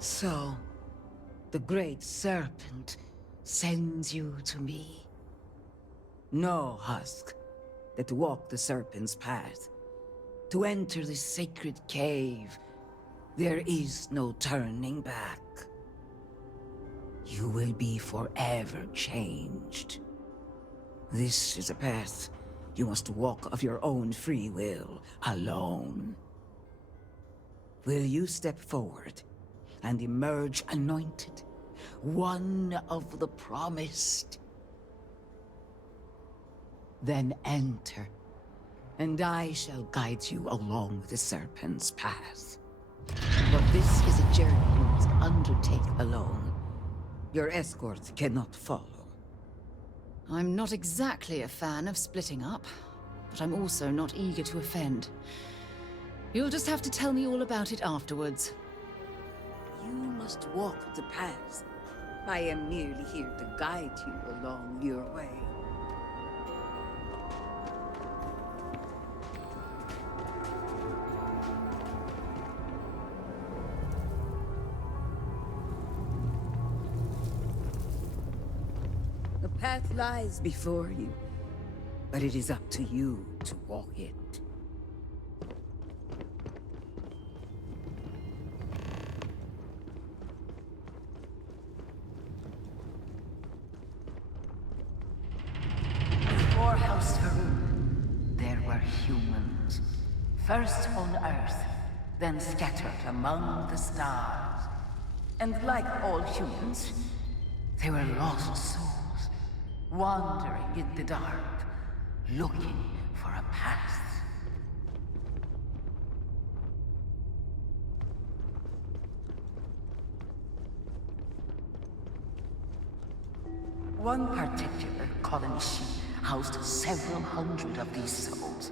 So, the Great Serpent sends you to me. Know, Husk, that to walk the Serpent's path, to enter the sacred cave, there is no turning back. You will be forever changed. This is a path you must walk of your own free will, alone. Will you step forward and emerge anointed, one of the promised? Then enter, and I shall guide you along the Serpent's path. But this is a journey you must undertake alone. Your escort cannot follow. I'm not exactly a fan of splitting up, but I'm also not eager to offend. You'll just have to tell me all about it afterwards. You must walk the path. I am merely here to guide you along your way. The path lies before you, but it is up to you to walk it. Before House Farouk, there were humans. First on Earth, then scattered among the stars. And like all humans, they were lost souls. Wandering in the dark, looking for a path. One particular colony ship housed several hundred of these souls.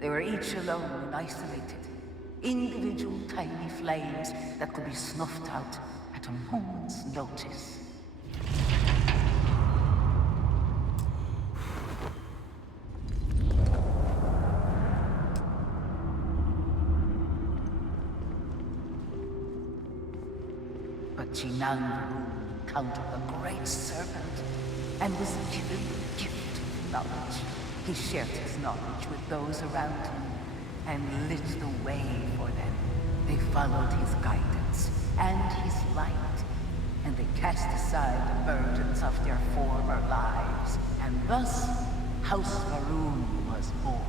They were each alone and isolated, individual tiny flames that could be snuffed out at a moment's notice. Jinan encountered the Great Serpent and was given the gift of knowledge. He shared his knowledge with those around him and lit the way for them. They followed his guidance and his light, and they cast aside the burdens of their former lives. And thus, House Farouk was born.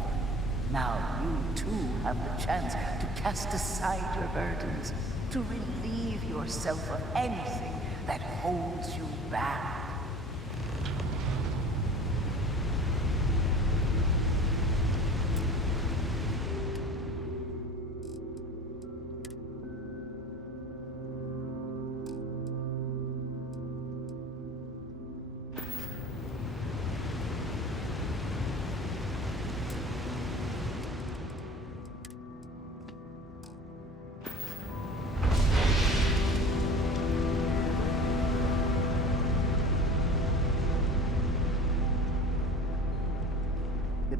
Now you too have the chance to cast aside your burdens, to relieve yourself of anything that holds you back.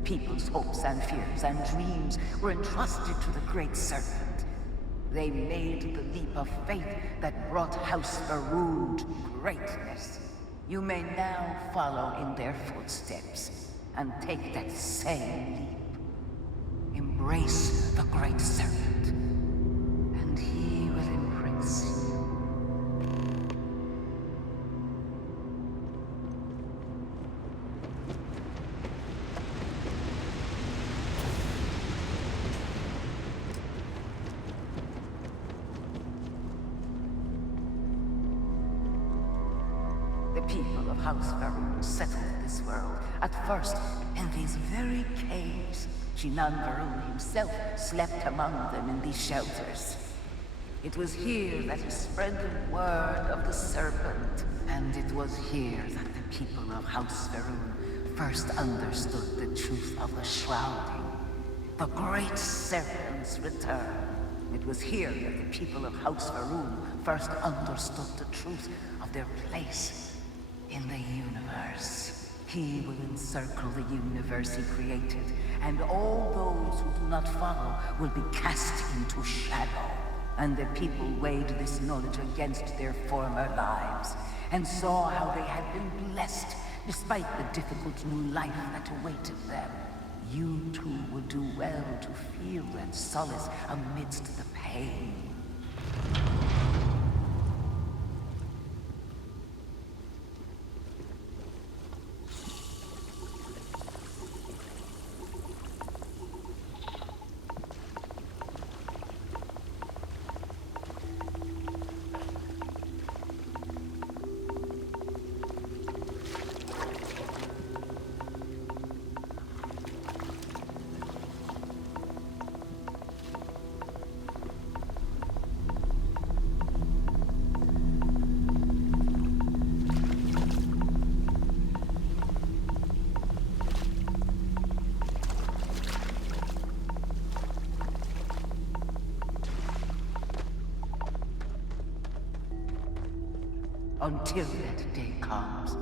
People's hopes and fears and dreams were entrusted to the Great Serpent. They made the leap of faith that brought House Farouk to greatness. You may now follow in their footsteps and take that same leap. Embrace the Great Serpent, and he will embrace you. People of House Farouk settled this world, at first in these very caves. Jinan Farouk himself slept among them in these shelters. It was here that he spread the word of the Serpent, and it was here that the people of House Farouk first understood the truth of the shrouding, the Great Serpent's return. It was here that the people of House Farouk first understood the truth of their place in the universe. He will encircle the universe he created, and all those who do not follow will be cast into shadow. And the people weighed this knowledge against their former lives, and saw how they had been blessed despite the difficult new life that awaited them. You too would do well to feel that solace amidst the pain. Until that day comes,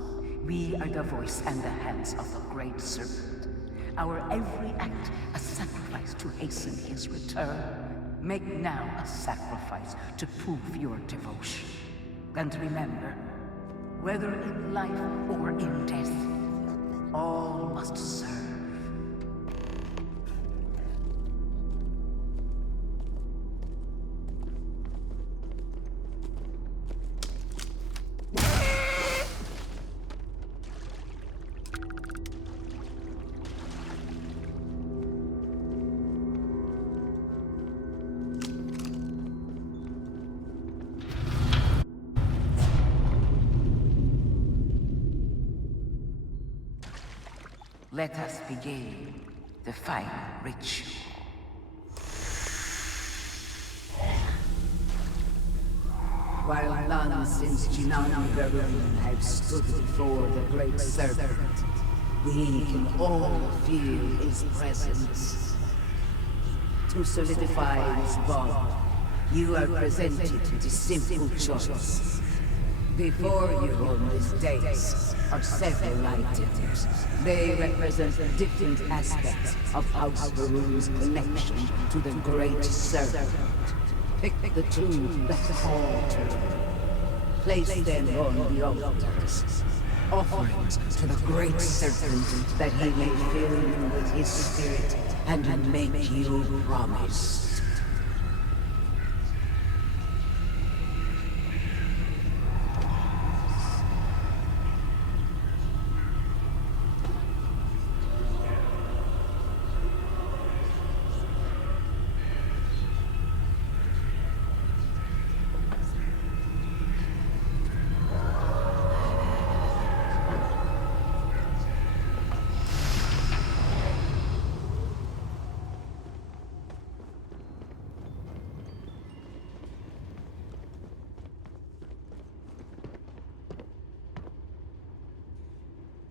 we are the voice and the hands of the Great Serpent. Our every act a sacrifice to hasten his return. Make now a sacrifice to prove your devotion. And remember, whether in life or in death, all must serve. Let us begin the final ritual. While none since Verum have stood before the Great Serpent, we can all feel his presence. To solidify this bond, you are presented with a simple choice. Before you on this dais are several items. They represent different aspects of House Varun's connection to the Great Serpent. Pick the two that falter. Place them on the altars. Offerings to the Great Serpent that he may fill you with his spirit and make you promise.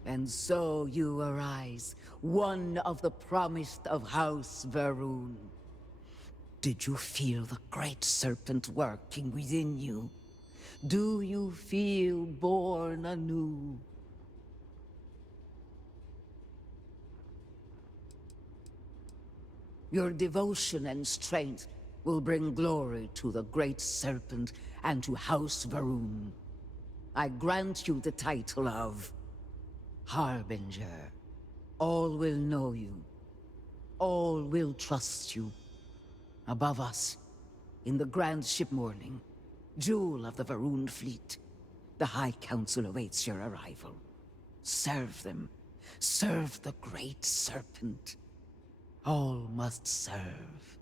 And so you arise, one of the promised of House Varun. Did you feel the Great Serpent working within you? Do you feel born anew? Your devotion and strength will bring glory to the Great Serpent and to House Varun. I grant you the title of Harbinger. All will know you. All will trust you. Above us, in the grand ship morning, jewel of the Varun fleet, the High Council awaits your arrival. Serve them. Serve the Great Serpent. All must serve.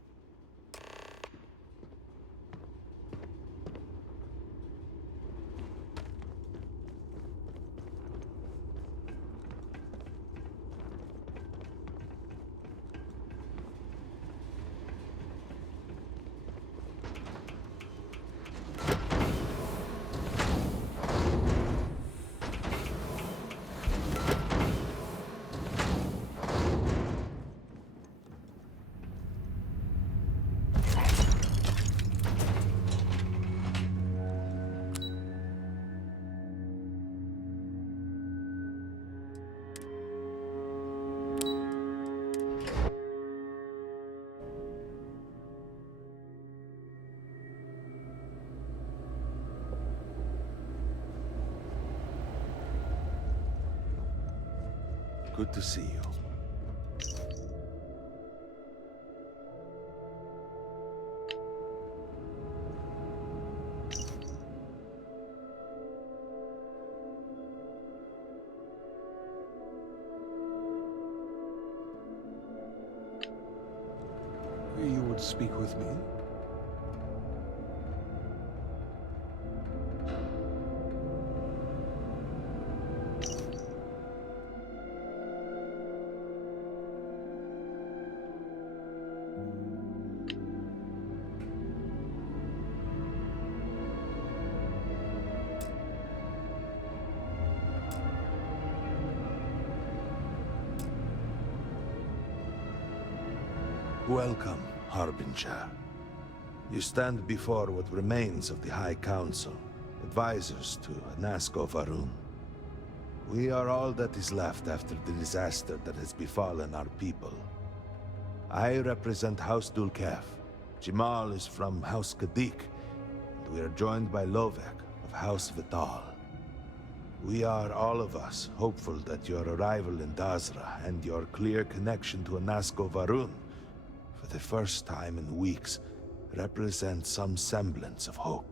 Good to see you. You would speak with me? Welcome, Harbinger. You stand before what remains of the High Council, advisors to Anasko Varun. We are all that is left after the disaster that has befallen our people. I represent House Dulkef. Jamal is from House Kadik, and we are joined by Lovek of House Vital. We are, all of us, hopeful that your arrival in Dazra and your clear connection to Anasko Varun, for the first time in weeks, represent some semblance of hope.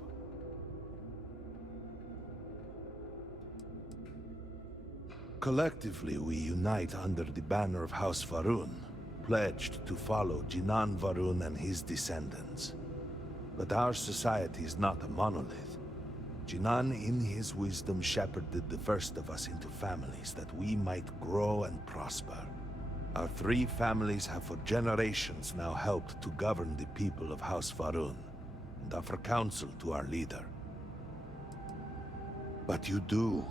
Collectively, we unite under the banner of House Varun, pledged to follow Jinan Varun and his descendants. But our society is not a monolith. Jinan, in his wisdom, shepherded the first of us into families that we might grow and prosper. Our 3 families have for generations now helped to govern the people of House Varun, and offer counsel to our leader. But you do.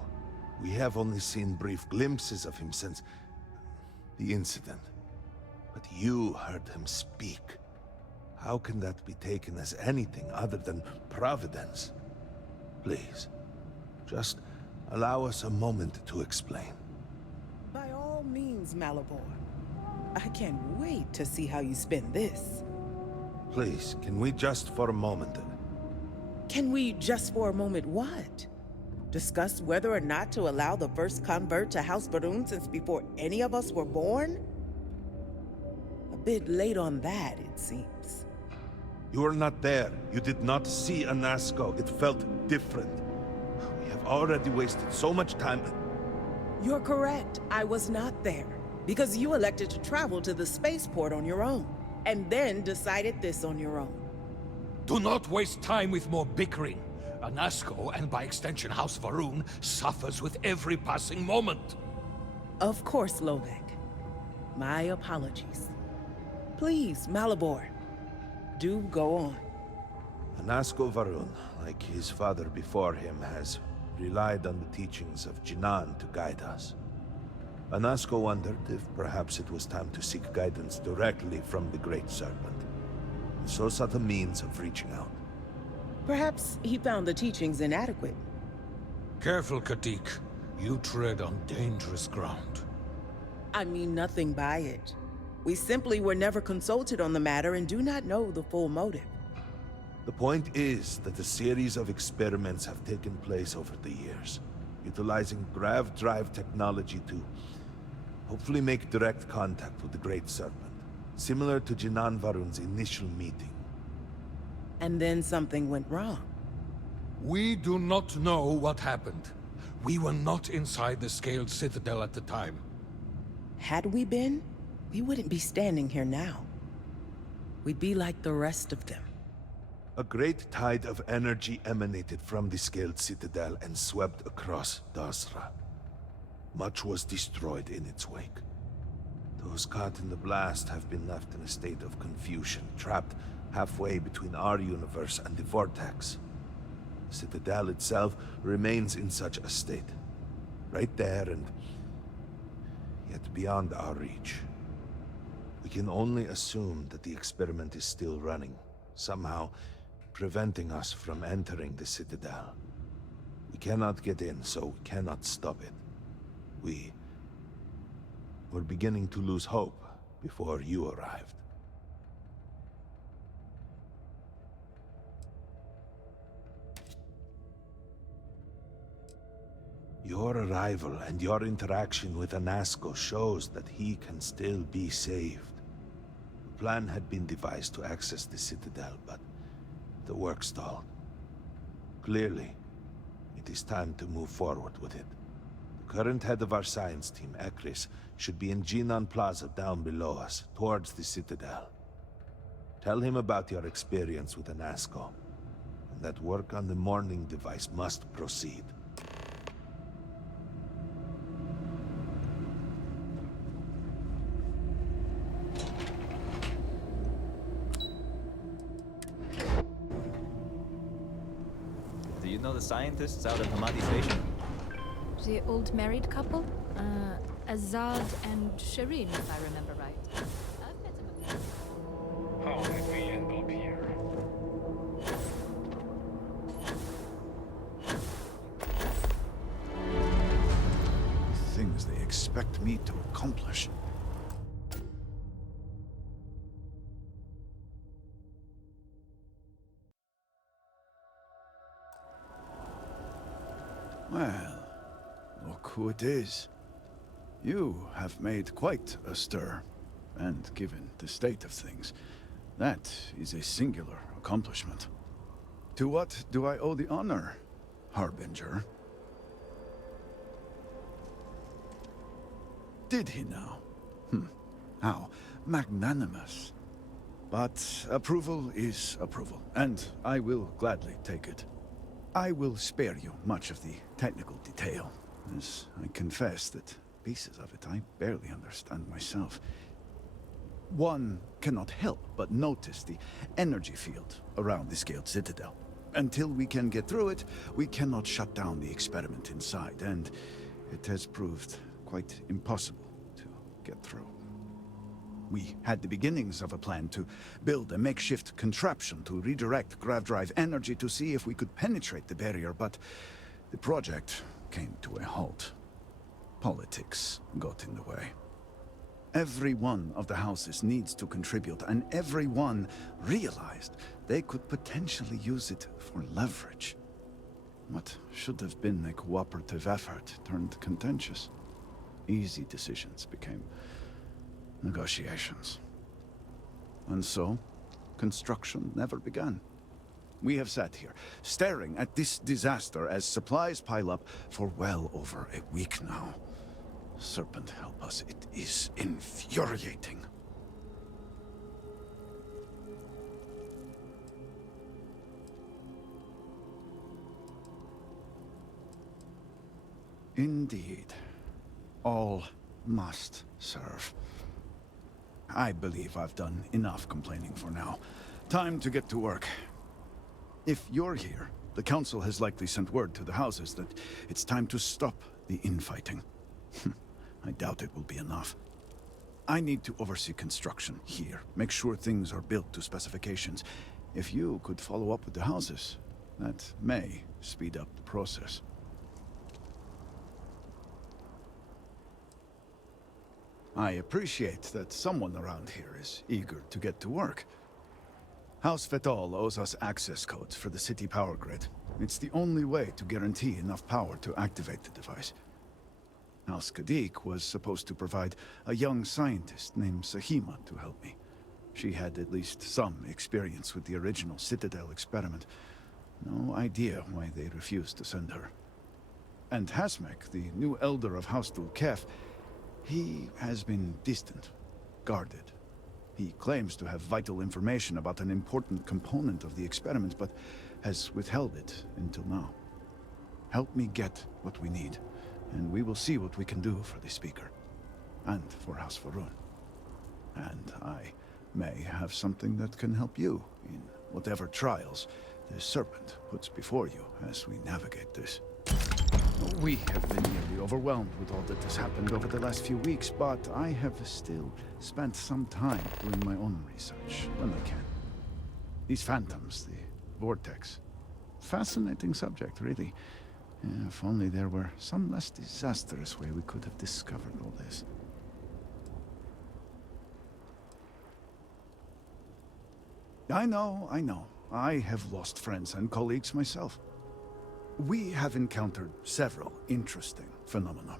We have only seen brief glimpses of him since the incident. But you heard him speak. How can that be taken as anything other than providence? Please, just allow us a moment to explain. By all means, Malabor. I can't wait to see how you spin this. Please, can we just for a moment... Can we just for a moment what? Discuss whether or not to allow the first convert to House Varun since before any of us were born? A bit late on that, it seems. You were not there. You did not see Anasko. It felt different. We have already wasted so much time... You're correct. I was not there. Because you elected to travel to the spaceport on your own. And then decided this on your own. Do not waste time with more bickering. Anasko, and by extension House Varun, suffers with every passing moment. Of course, Lovek. My apologies. Please, Malabor. Do go on. Anasko Varun, like his father before him, has relied on the teachings of Jinan to guide us. Anasko wondered if perhaps it was time to seek guidance directly from the Great Serpent, and so sought a means of reaching out. Perhaps he found the teachings inadequate. Careful, Kadik. You tread on dangerous ground. I mean nothing by it. We simply were never consulted on the matter and do not know the full motive. The point is that a series of experiments have taken place over the years, utilizing grav drive technology to hopefully make direct contact with the Great Serpent, similar to Jinan Varun's initial meeting. And then something went wrong. We do not know what happened. We were not inside the Scaled Citadel at the time. Had we been, we wouldn't be standing here now. We'd be like the rest of them. A great tide of energy emanated from the Scaled Citadel and swept across Dazra. Much was destroyed in its wake. Those caught in the blast have been left in a state of confusion, trapped halfway between our universe and the Vortex. The Citadel itself remains in such a state. Right there and yet beyond our reach. We can only assume that the experiment is still running, somehow preventing us from entering the Citadel. We cannot get in, so we cannot stop it. We were beginning to lose hope before you arrived. Your arrival and your interaction with Anasco shows that he can still be saved. A plan had been devised to access the Citadel, but the work stalled. Clearly, it is time to move forward with it. The current head of our science team, Ekris, should be in Jinan Plaza down below us, towards the Citadel. Tell him about your experience with Anasco, and that work on the morning device must proceed. Do you know the scientists out at Hamadi Station? The old married couple? Azad and Shireen, if I remember right. I've met him. How did we end up here? Things they expect me to accomplish. Well, look who it is. You have made quite a stir, and given the state of things, that is a singular accomplishment. To what do I owe the honor, Harbinger? Did he now? How magnanimous. But approval is approval, and I will gladly take it. I will spare you much of the technical detail, as I confess that pieces of it I barely understand myself. One cannot help but notice the energy field around the Scaled Citadel. Until we can get through it, we cannot shut down the experiment inside, and it has proved quite impossible to get through. We had the beginnings of a plan to build a makeshift contraption to redirect grav drive energy to see if we could penetrate the barrier, but the project came to a halt. Politics got in the way. Every one of the houses needs to contribute, and everyone realized they could potentially use it for leverage. What should have been a cooperative effort turned contentious. Easy decisions became negotiations. And so, construction never began. We have sat here, staring at this disaster as supplies pile up for well over a week now. Serpent help us, it is infuriating. Indeed. All must serve. I believe I've done enough complaining for now. Time to get to work. If you're here, the Council has likely sent word to the houses that it's time to stop the infighting. I doubt it will be enough. I need to oversee construction here, make sure things are built to specifications. If you could follow up with the houses, that may speed up the process. I appreciate that someone around here is eager to get to work. House Fettal owes us access codes for the city power grid. It's the only way to guarantee enough power to activate the device. House Kadik was supposed to provide a young scientist named Sahima to help me. She had at least some experience with the original Citadel experiment. No idea why they refused to send her. And Hasmek, the new elder of House Dulkef, he has been distant, guarded. He claims to have vital information about an important component of the experiment, but has withheld it until now. Help me get what we need, and we will see what we can do for the Speaker, and for House Varun. And I may have something that can help you in whatever trials the Serpent puts before you as we navigate this. We have been nearly overwhelmed with all that has happened over the last few weeks, but I have still spent some time doing my own research when I can. These phantoms, the vortex. Fascinating subject, really. If only there were some less disastrous way we could have discovered all this. I know. I have lost friends and colleagues myself. We have encountered several interesting phenomena.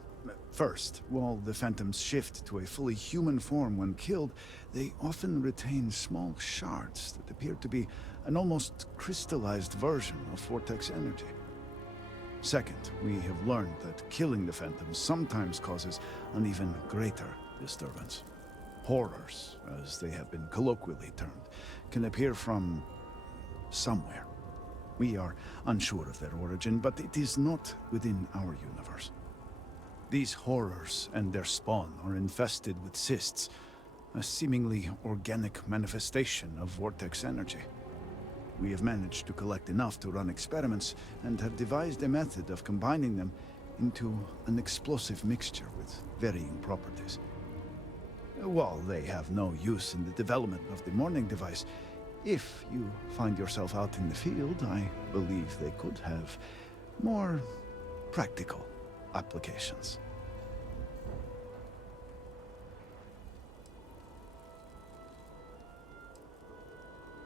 First, while the phantoms shift to a fully human form when killed, they often retain small shards that appear to be an almost crystallized version of vortex energy. Second, we have learned that killing the phantoms sometimes causes an even greater disturbance. Horrors, as they have been colloquially termed, can appear from somewhere. We are unsure of their origin, but it is not within our universe. These horrors and their spawn are infested with cysts, a seemingly organic manifestation of vortex energy. We have managed to collect enough to run experiments and have devised a method of combining them into an explosive mixture with varying properties. While they have no use in the development of the morning device, if you find yourself out in the field, I believe they could have more practical applications.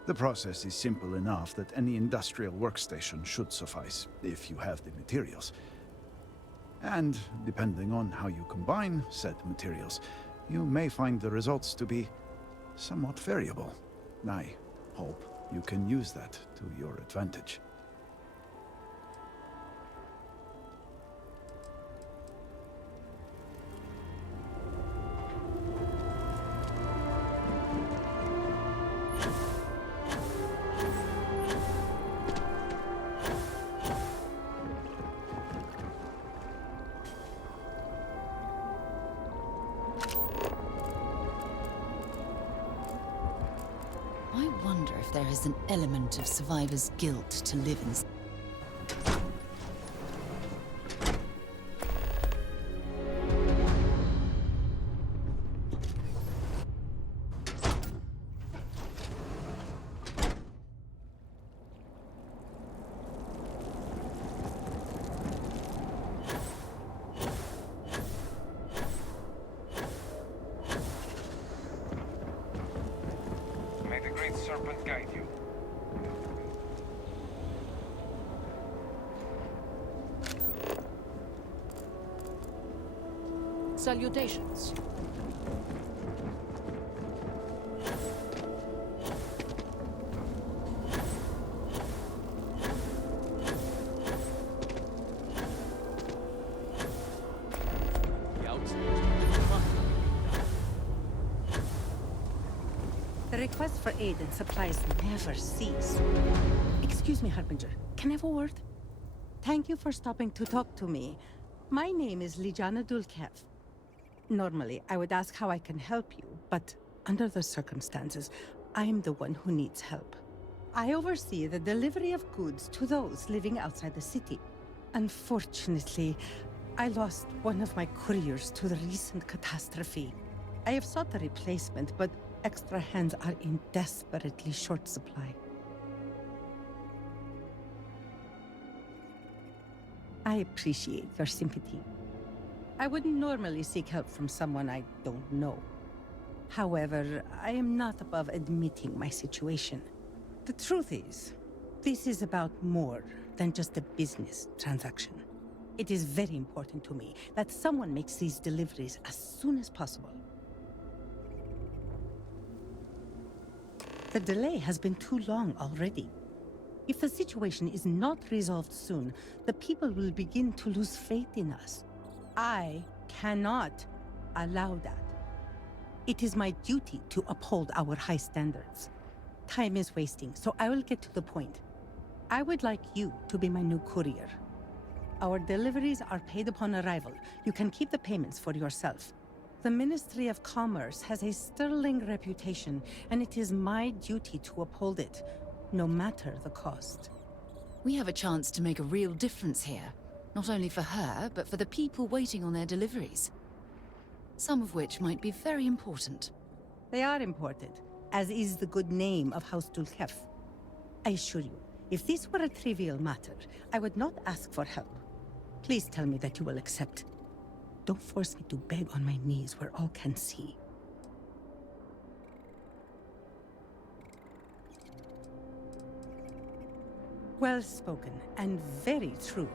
The process is simple enough that any industrial workstation should suffice, if you have the materials. And depending on how you combine said materials, you may find the results to be somewhat variable. I hope you can use that to your advantage. I wonder if there is an element of survivor's guilt to live in. May the Great Serpent guide you. Salutations. The request for aid and supplies never cease. Excuse me, Harbinger. Can I have a word? Thank you for stopping to talk to me. My name is Lijana Dulkev. Normally, I would ask how I can help you, but under the circumstances, I am the one who needs help. I oversee the delivery of goods to those living outside the city. Unfortunately, I lost one of my couriers to the recent catastrophe. I have sought a replacement, but extra hands are in desperately short supply. I appreciate your sympathy. I wouldn't normally seek help from someone I don't know. However, I am not above admitting my situation. The truth is, this is about more than just a business transaction. It is very important to me that someone makes these deliveries as soon as possible. The delay has been too long already. If the situation is not resolved soon, the people will begin to lose faith in us. I cannot allow that. It is my duty to uphold our high standards. Time is wasting, so I will get to the point. I would like you to be my new courier. Our deliveries are paid upon arrival. You can keep the payments for yourself. The Ministry of Commerce has a sterling reputation, and it is my duty to uphold it, no matter the cost. We have a chance to make a real difference here. Not only for her, but for the people waiting on their deliveries. Some of which might be very important. They are important, as is the good name of House Dulkev. I assure you, if this were a trivial matter, I would not ask for help. Please tell me that you will accept. Don't force me to beg on my knees where all can see. Well spoken, and very true.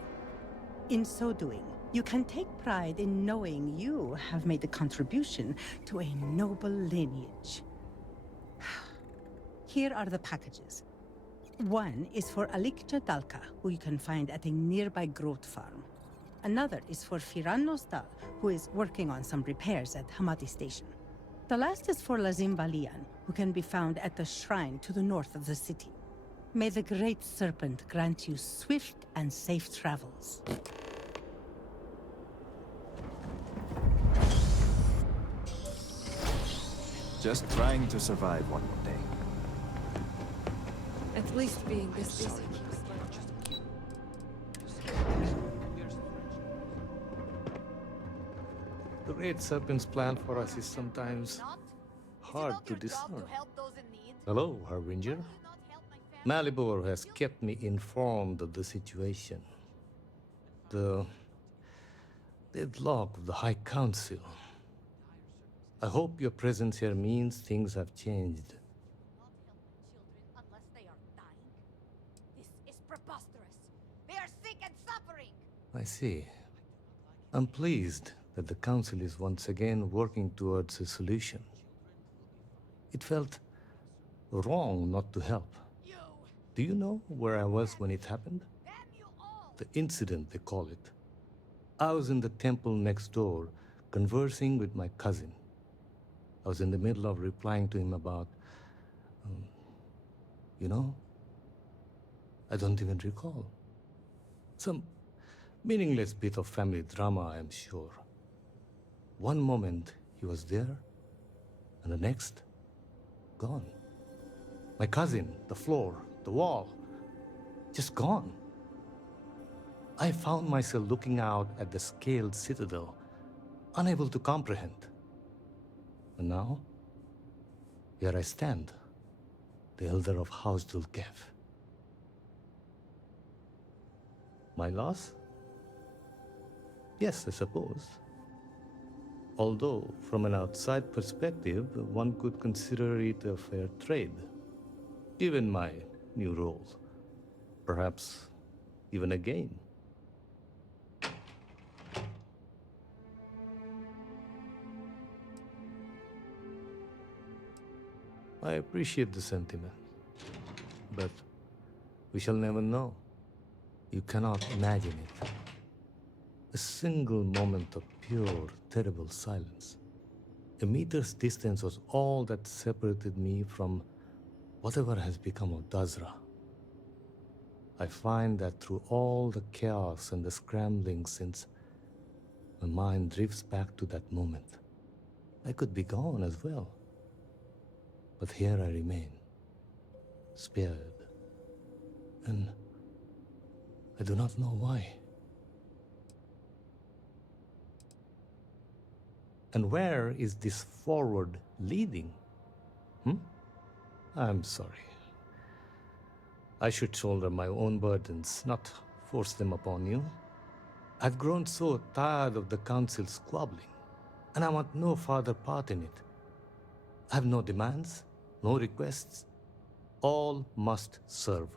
In so doing, you can take pride in knowing you have made a contribution to a noble lineage. Here are the packages. One is for Alikja Dalka, who you can find at a nearby growth farm. Another is for Firan Nostal, who is working on some repairs at Hamadi Station. The last is for Lazim Balian, who can be found at the shrine to the north of the city. May the Great Serpent grant you swift and safe travels. Just trying to survive one more day. At least being this busy. The Great Serpent's plan for us is sometimes hard to discern. Hello, Harbinger. Malibor has kept me informed of the situation. The deadlock of the High Council. I hope your presence here means things have changed. I see. I'm pleased that the Council is once again working towards a solution. It felt wrong not to help. Do you know where I was when it happened? The incident, they call it. I was in the temple next door, conversing with my cousin. I was in the middle of replying to him about... you know? I don't even recall. Some meaningless bit of family drama, I'm sure. One moment, he was there, and the next, gone. My cousin, the floor, the wall, just gone. I found myself looking out at the scaled citadel, unable to comprehend. And now, here I stand, the elder of House Dulkev. My loss? Yes, I suppose. Although, from an outside perspective, one could consider it a fair trade, given my new role. Perhaps even a gain. I appreciate the sentiment, but we shall never know. You cannot imagine it. A single moment of pure, terrible silence. A meter's distance was all that separated me from whatever has become of Dazra. I find that through all the chaos and the scrambling since, my mind drifts back to that moment. I could be gone as well. But here I remain, spared. And I do not know why. And where is this forward leading? I'm sorry. I should shoulder my own burdens, not force them upon you. I've grown so tired of the council squabbling, and I want no further part in it. I have no demands, no requests. All must serve.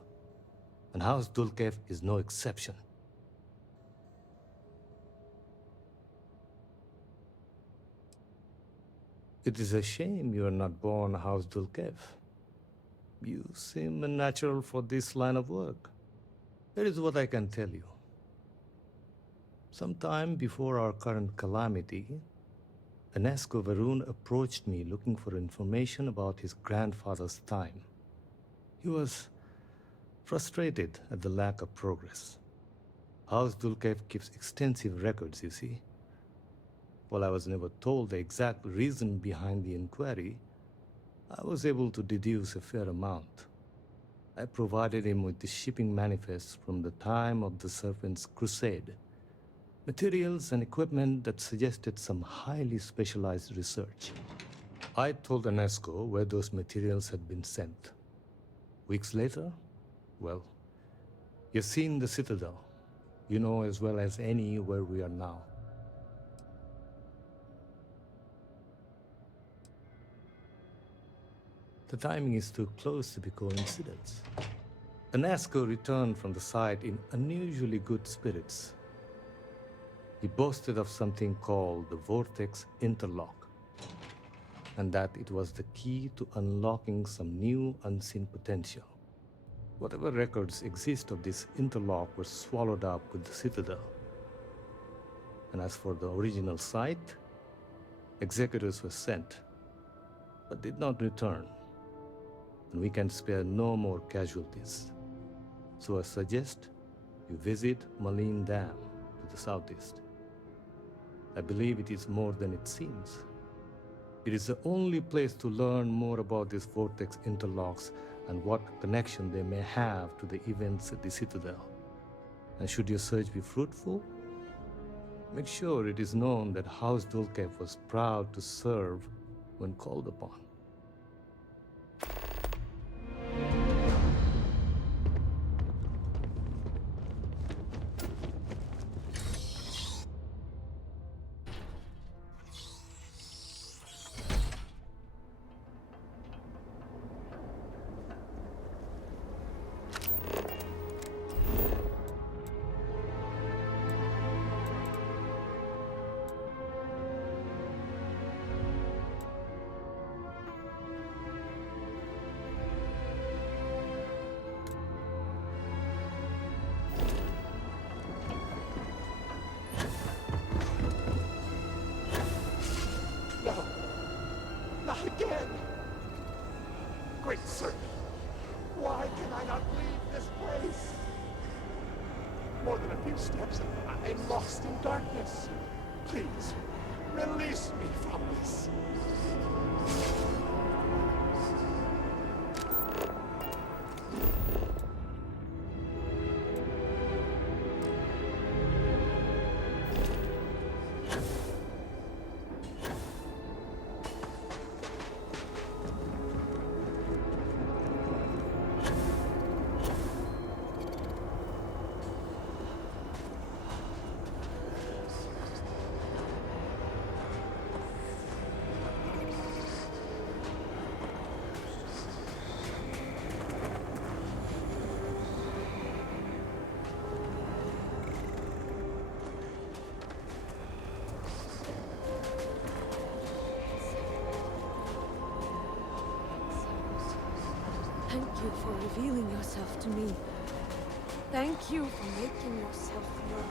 And House Dulkev is no exception. It is a shame you are not born House Dulkev. You seem unnatural for this line of work. That is what I can tell you. Sometime before our current calamity, Enesco Varun approached me looking for information about his grandfather's time. He was frustrated at the lack of progress. House Dulkev keeps extensive records, you see. While I was never told the exact reason behind the inquiry, I was able to deduce a fair amount. I provided him with the shipping manifest from the time of the Serpent's Crusade. Materials and equipment that suggested some highly specialized research. I told Enesco where those materials had been sent. Weeks later, well, you've seen the Citadel. You know as well as any where we are now. The timing is too close to be coincidence. Anasco returned from the site in unusually good spirits. He boasted of something called the Vortex Interlock, and that it was the key to unlocking some new unseen potential. Whatever records exist of this interlock were swallowed up with the Citadel. And as for the original site, executors were sent, but did not return. And we can spare no more casualties. So I suggest you visit Malin Dam to the southeast. I believe it is more than it seems. It is the only place to learn more about these vortex interlocks and what connection they may have to the events at the Citadel. And should your search be fruitful, make sure it is known that House Dulcev was proud to serve when called upon. Again! Great Serpent, why can I not leave this place? More than a few steps, and I'm lost in darkness. Please, release me from this. Thank you for revealing yourself to me. Thank you for making yourself known.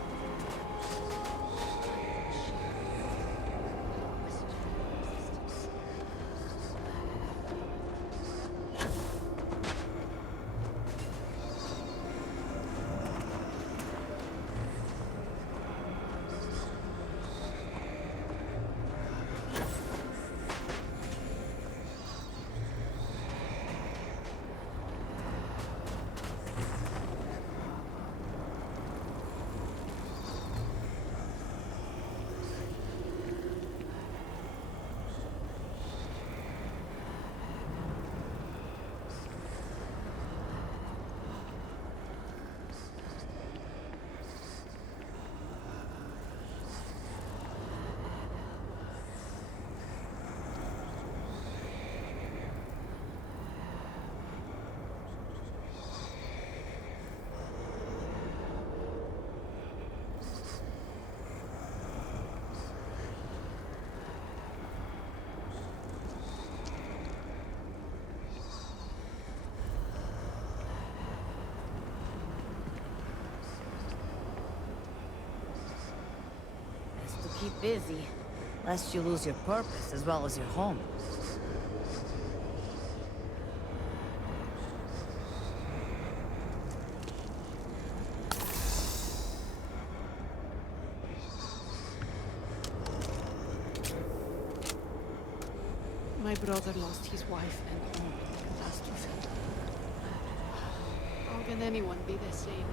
Keep busy, lest you lose your purpose as well as your home. My brother lost his wife and home in the catastrophe. How can anyone be the same?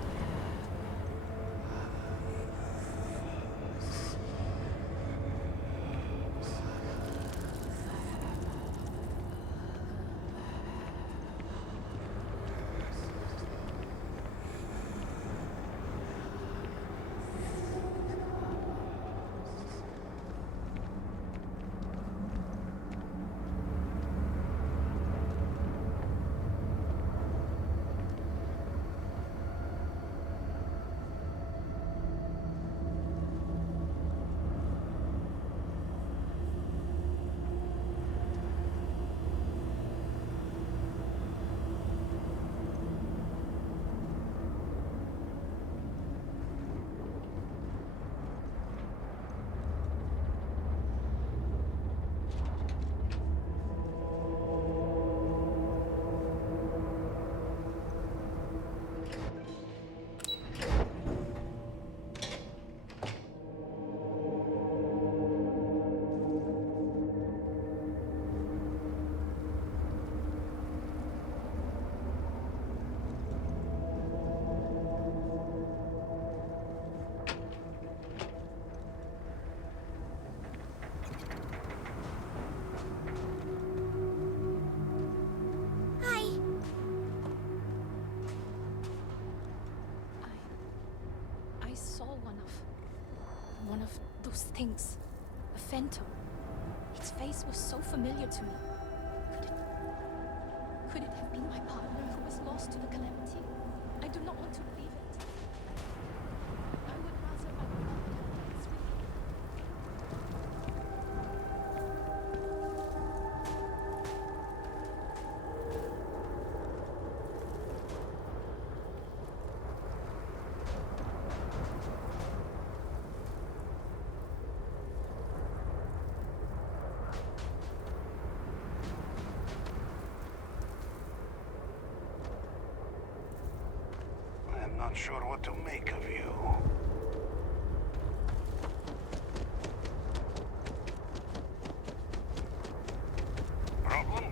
One of those things. A phantom. Its face was so familiar to me. Could it have been my partner who was lost to the calamity? I do not want to believe it. I would rather my beloved had died swiftly. I'm not sure what to make of you. Problem?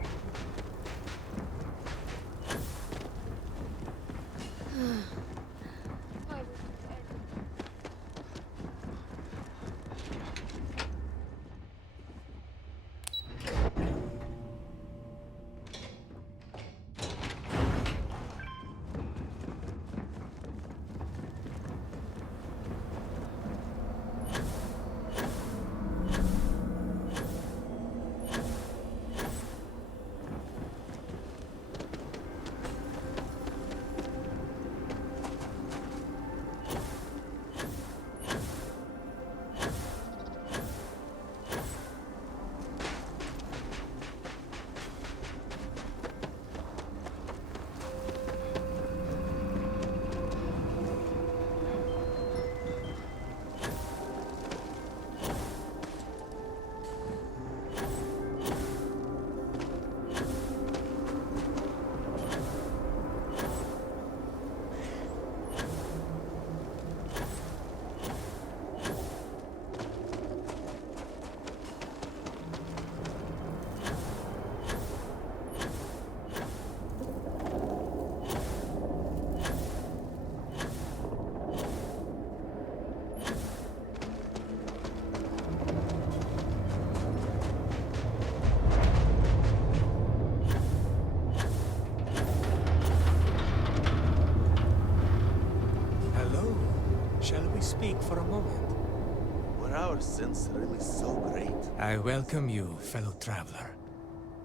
Speak for a moment. Were our sins really so great? I welcome you, fellow traveler.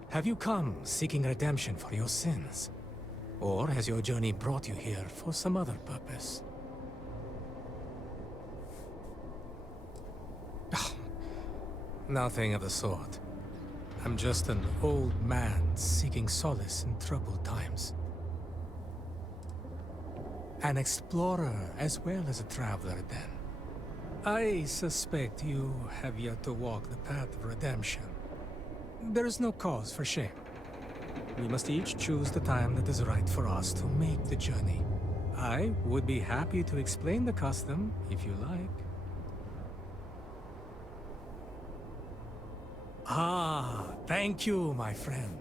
Have you come seeking redemption for your sins? Or has your journey brought you here for some other purpose? Nothing of the sort. I'm just an old man seeking solace in troubled times. An explorer as well as a traveler, then. I suspect you have yet to walk the path of redemption. There is no cause for shame. We must each choose the time that is right for us to make the journey. I would be happy to explain the custom, if you like. Ah, thank you, my friend.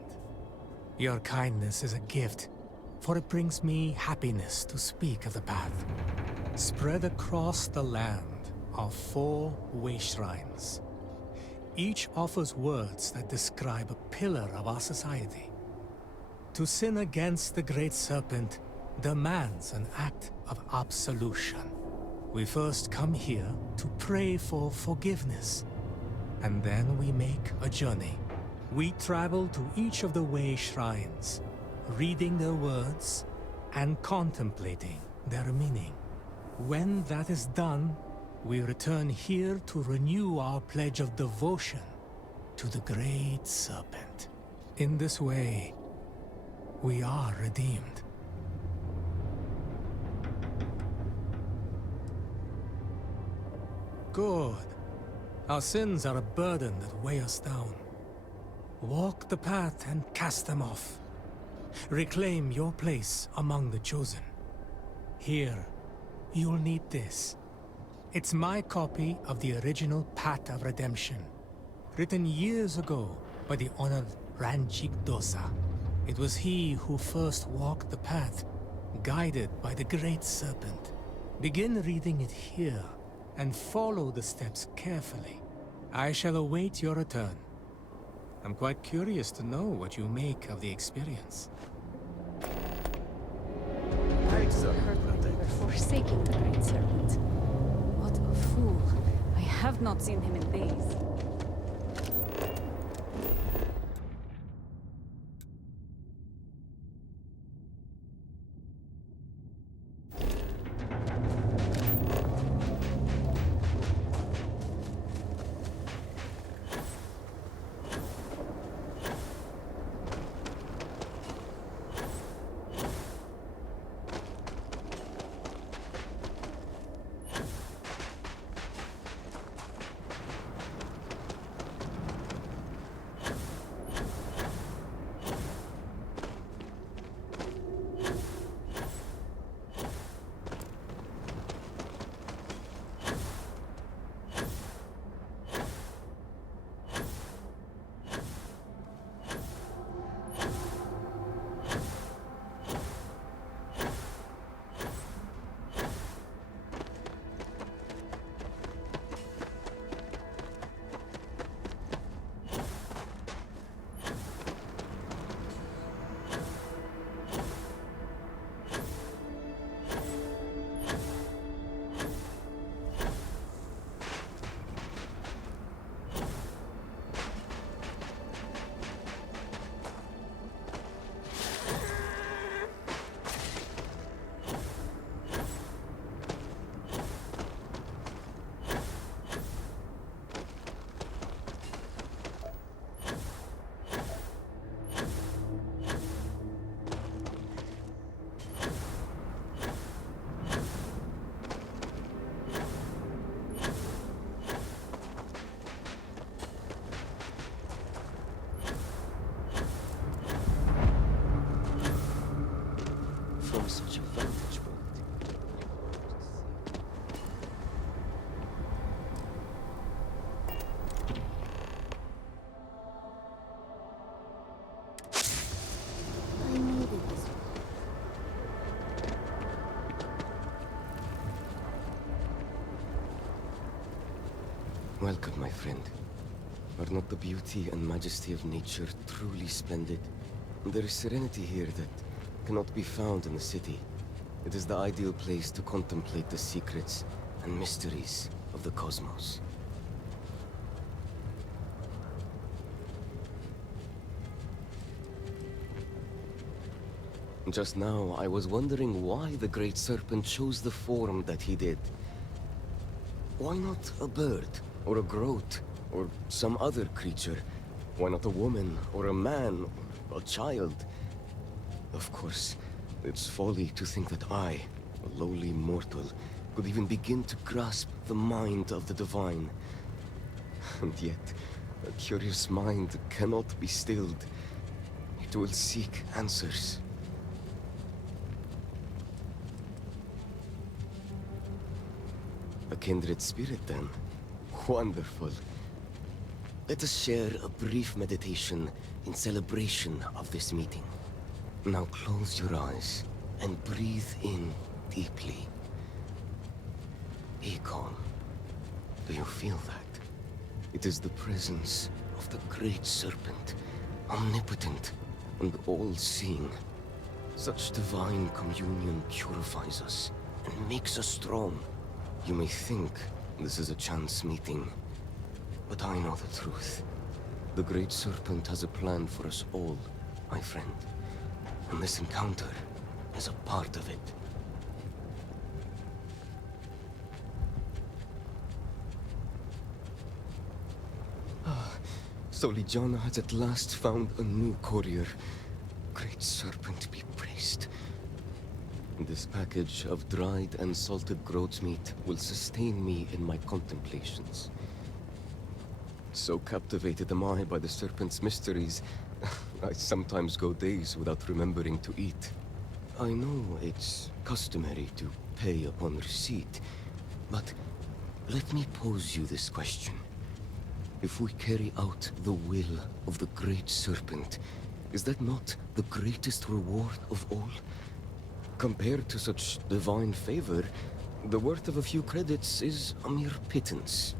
Your kindness is a gift, for it brings me happiness to speak of the path. Spread across the land are 4 way shrines. Each offers words that describe a pillar of our society. To sin against the Great Serpent demands an act of absolution. We first come here to pray for forgiveness, and then we make a journey. We travel to each of the way shrines, reading their words and contemplating their meaning. When that is done, we return here to renew our pledge of devotion to the Great Serpent. In this way, we are redeemed. Good. Our sins are a burden that weigh us down. Walk the path and cast them off. Reclaim your place among the chosen. Here, you'll need this. It's my copy of the original Path of Redemption, written years ago by the honored Ranjik Dosa. It was he who first walked the path, guided by the Great Serpent. Begin reading it here, and follow the steps carefully. I shall await your return. I'm quite curious to know what you make of the experience. I heard that they were forsaking the Great Serpent. fool. I have not seen him in days. Such a vantage point. I needed this. Welcome, my friend. Are not the beauty and majesty of nature truly splendid? There is serenity here that cannot be found in the city. It is the ideal place to contemplate the secrets and mysteries of the cosmos. Just now, I was wondering why the Great Serpent chose the form that he did. Why not a bird, or a groat, or some other creature? Why not a woman, or a man, or a child? Of course, it's folly to think that I, a lowly mortal, could even begin to grasp the mind of the divine. And yet, a curious mind cannot be stilled. It will seek answers. A kindred spirit, then? Wonderful. Let us share a brief meditation in celebration of this meeting. Now close your eyes and breathe in deeply. Be calm. Do you feel that? It is the presence of the Great Serpent, omnipotent and all-seeing. Such divine communion purifies us and makes us strong. You may think this is a chance meeting, but I know the truth. The Great Serpent has a plan for us all, my friend. And this encounter is a part of it. Solijana has at last found a new courier. Great Serpent be praised. This package of dried and salted groat's meat will sustain me in my contemplations. So captivated am I by the Serpent's mysteries, I sometimes go days without remembering to eat. I know it's customary to pay upon receipt, but let me pose you this question. If we carry out the will of the Great Serpent, is that not the greatest reward of all? Compared to such divine favor, the worth of a few credits is a mere pittance.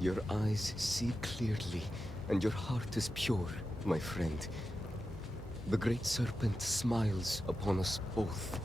Your eyes see clearly, and your heart is pure, my friend. The Great Serpent smiles upon us both.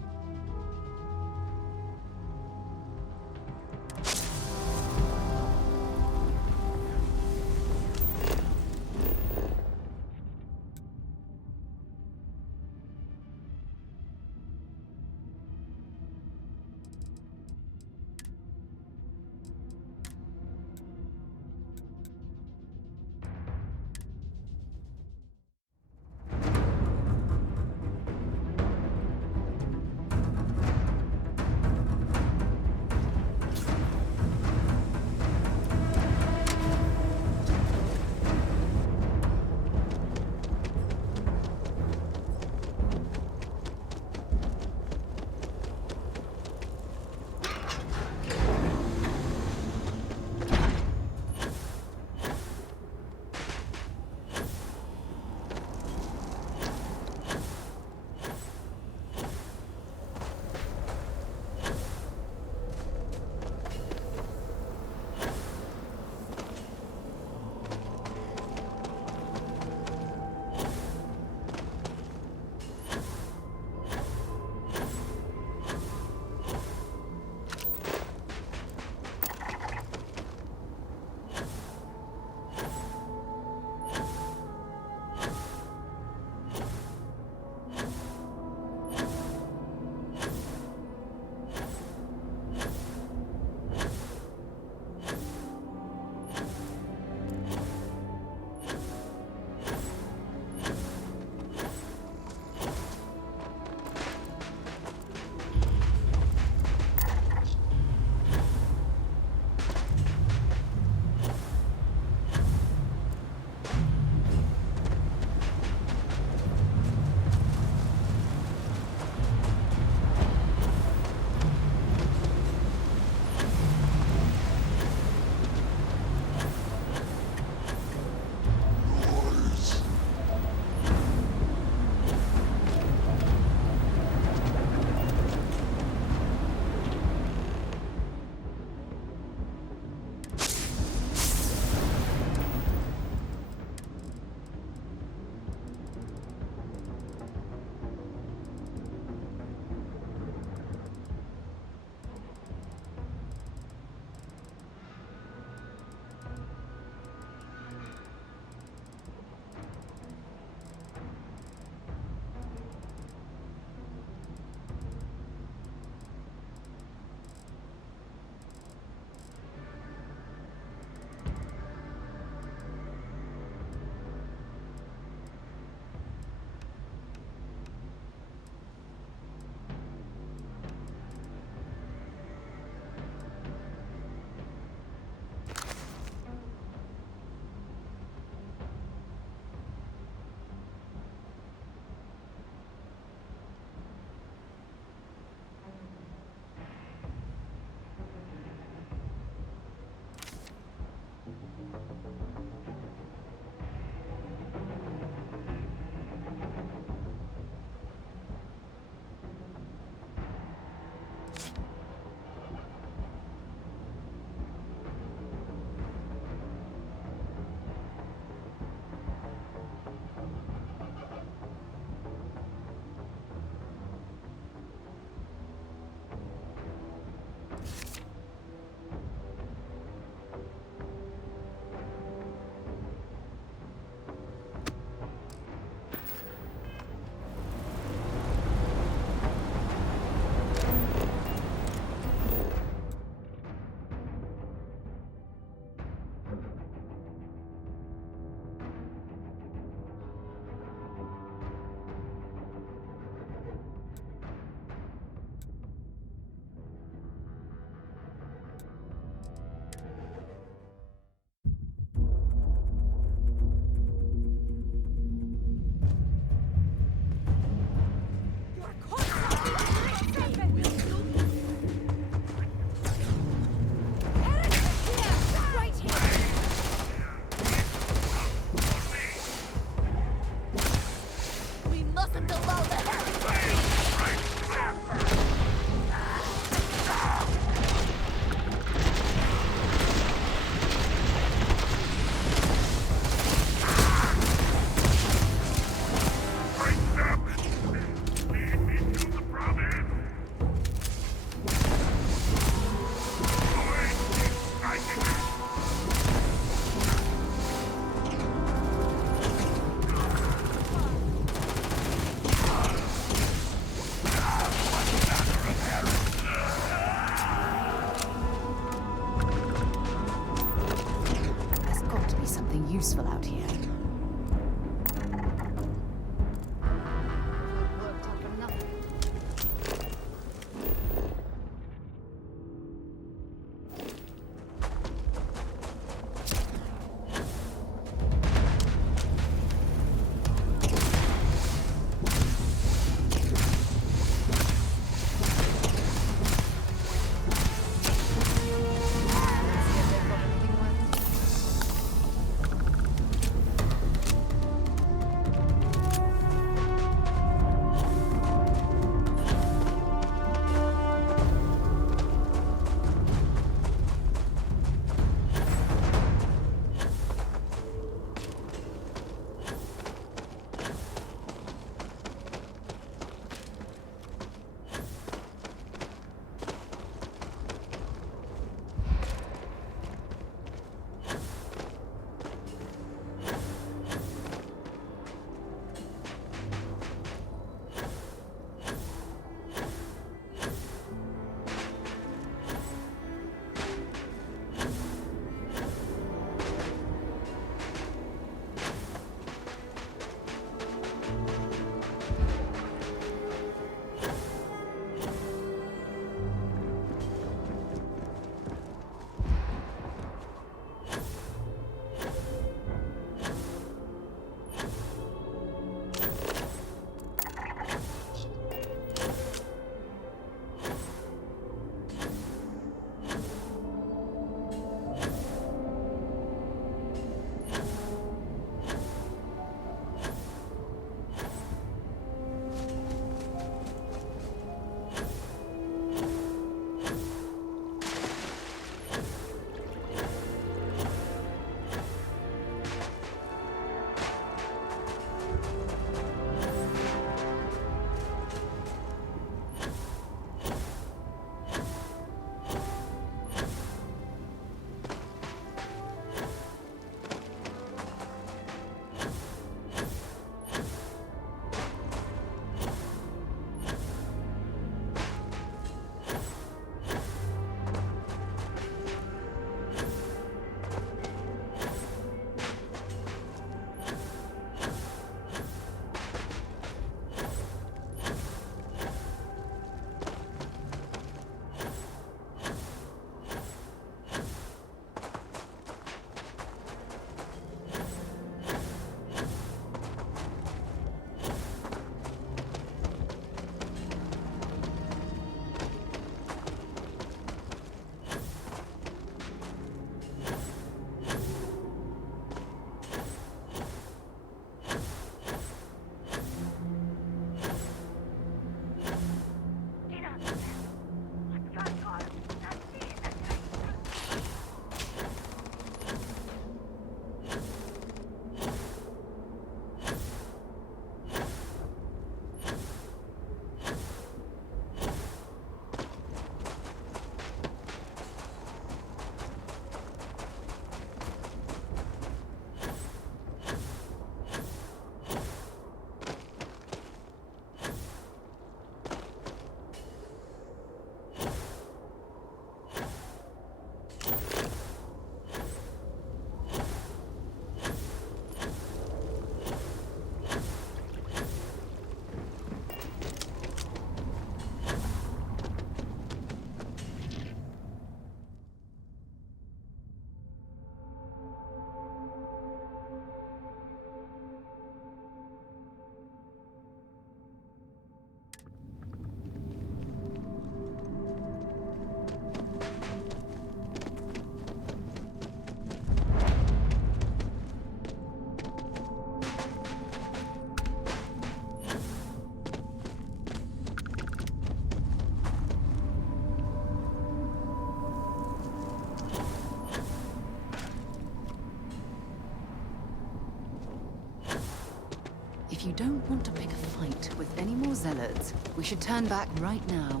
If you don't want to pick a fight with any more Zealots, we should turn back right now.